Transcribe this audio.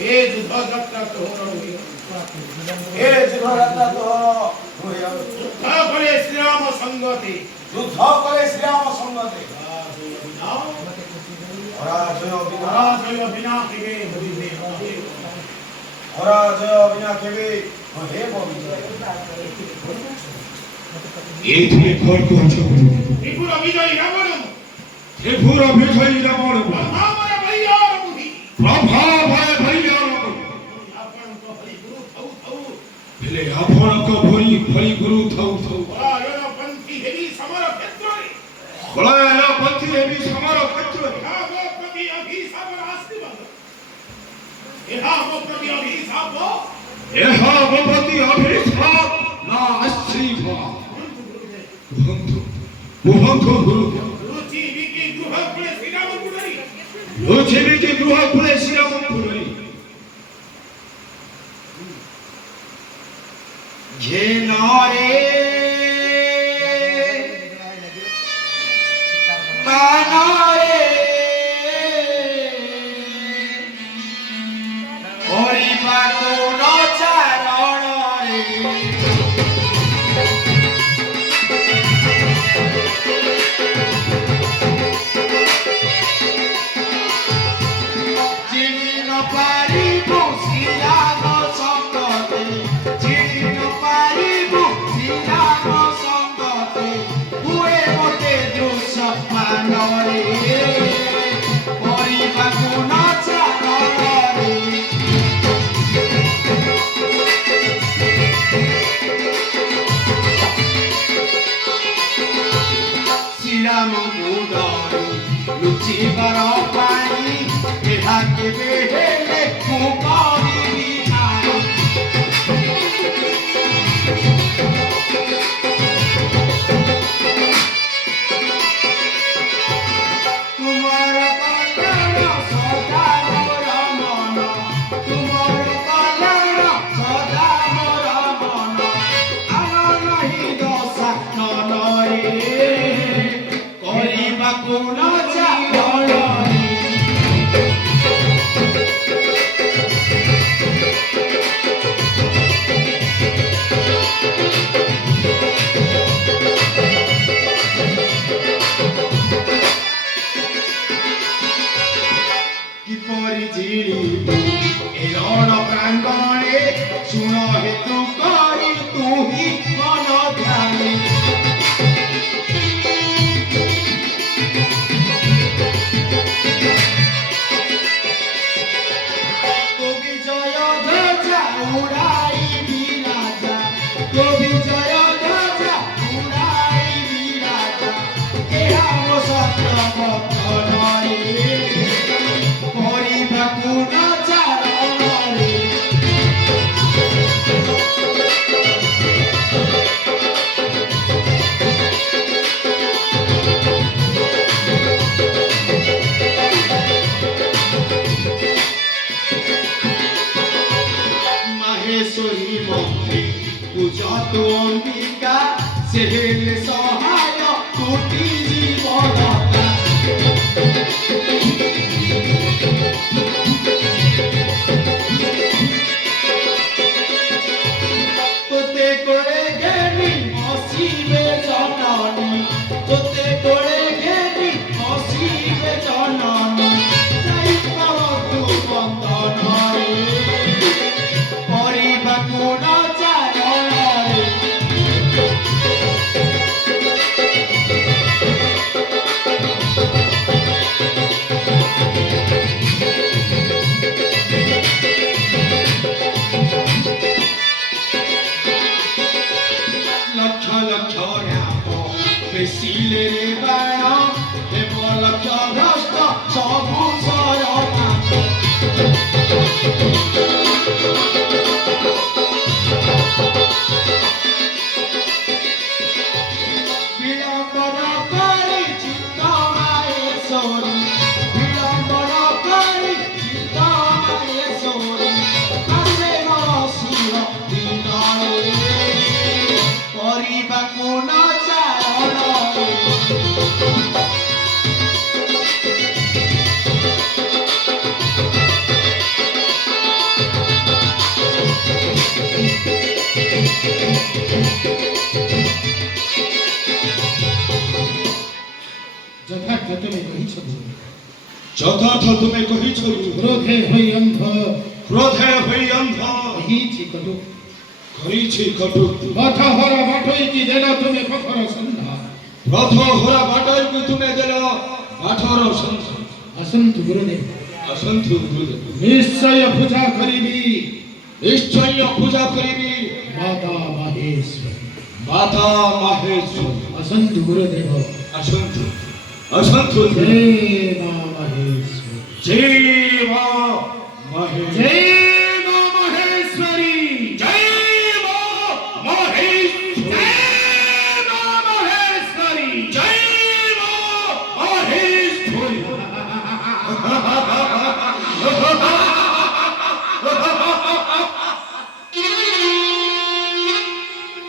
हे যুদ্ধ যাত্রা তোর হে যুদ্ধযাত্রা তোর যুদ্ধ করে শ্রীরাম সঙ্গতে যুদ্ধ করে শ্রীরাম সঙ্গতে পরাজয় বিনা কেবে হরিবে পরাজয় বিনা কেবে হে বিজয় এই তুমি ঘর করছ ত্রিপুরা বিজয়ী রাবণ ত্রিপুরা বিজয়ী রাবণ আমার ভাইয়ার বুদ্ধি প্রভা ভয় ভৈয়ার আপন তো হরি গুরু থাউ থাউ ভেলে আপনাক ভরি ভরি গুরু থাউ থাউ পরায়ণ পন্থী হেবি সমর ক্ষেত্রে খলয় পথি হেবি সমর ক্ষেত্র ইহাম প্রতি অভিশাপ আশীর্বাদ ইহাম প্রতি অভিশাপ এহা বপতি অভিশাপ না আশীর্বাদ বন্ধু বন্ধু গুরু রুচি বিকি গৃহ কুলে শ্রীরাম পুরী লুচিবিকে গৃহ খুলে শ্রীরাম পুরী ঘেনরে কানরে হরিবা কোন চারণরে চিনি ন পারিব শ্রীরাম সঙ্গতে চিনি ন পারিব শ্রীরাম সঙ্গতে হুয়ে মতে দৃশ্য মানরে হরিবা কোন চারণরে শ্রীরাম উদরে লুচিবার পাই ଏହା କେବେ ହେଲେ ମୁଁ କରିବି ନାହିଁ ତୁମର କଲ୍ୟାଣ ସଦା ମୋର ମନ ତୁମର କଲ୍ୟାଣ ସଦା ମୋର ମନ ଆନ ନାହିଁ ଦଶା ନନରେ କରିବାକୁ ନ ଚାହରେ কিপরি জিড়িবু এ রণ প্রাঙ্গণে শুণ হেতু করি তুহি মন ধ্যানে কবি জয় ধ্বজা উড়াইবি রাজা কবি জয় ধ্বজা উড়াইবি রাজা এহা ମୋ ସତ୍ୟ ବଚନରେ କରିବାକୁ ନ ଚାରଣରେ মাহেশ্বরী মন্ত্রী পূজত অম্বিকা সে হেলে সহায় কোটি জীবনতা তোতে করে গেলি অসিবে জননী তোতে করে গেলি অসিবে জননী যাই তু বন্দନରେ କରିବାକୁ ନ ଚାରଣରେ যথার্থ তুমি কহিছ ক্রোধে হই অন্ধ ক্রোধে হই অন্ধ কহিছি কটু করিছি কটুক পথ হরা বাটই কি দেল তুমি পথর সন্ধ্যা রথ হোরা বাটই কি তুমি দেল বাঠর সংসার আসন্তু গুরুদেব অসন্তু গুরুদেব নিশ্চয় পূজা করিবি নিশ্চয় পূজা করিবি মাতা মাহেশ্বর মাতা মাহেশ্বর আসন্তু গুরুদেব অসন্তু অসন্তু জয় মা মাহেশ্বর জয় মা মহেশ্বর জয়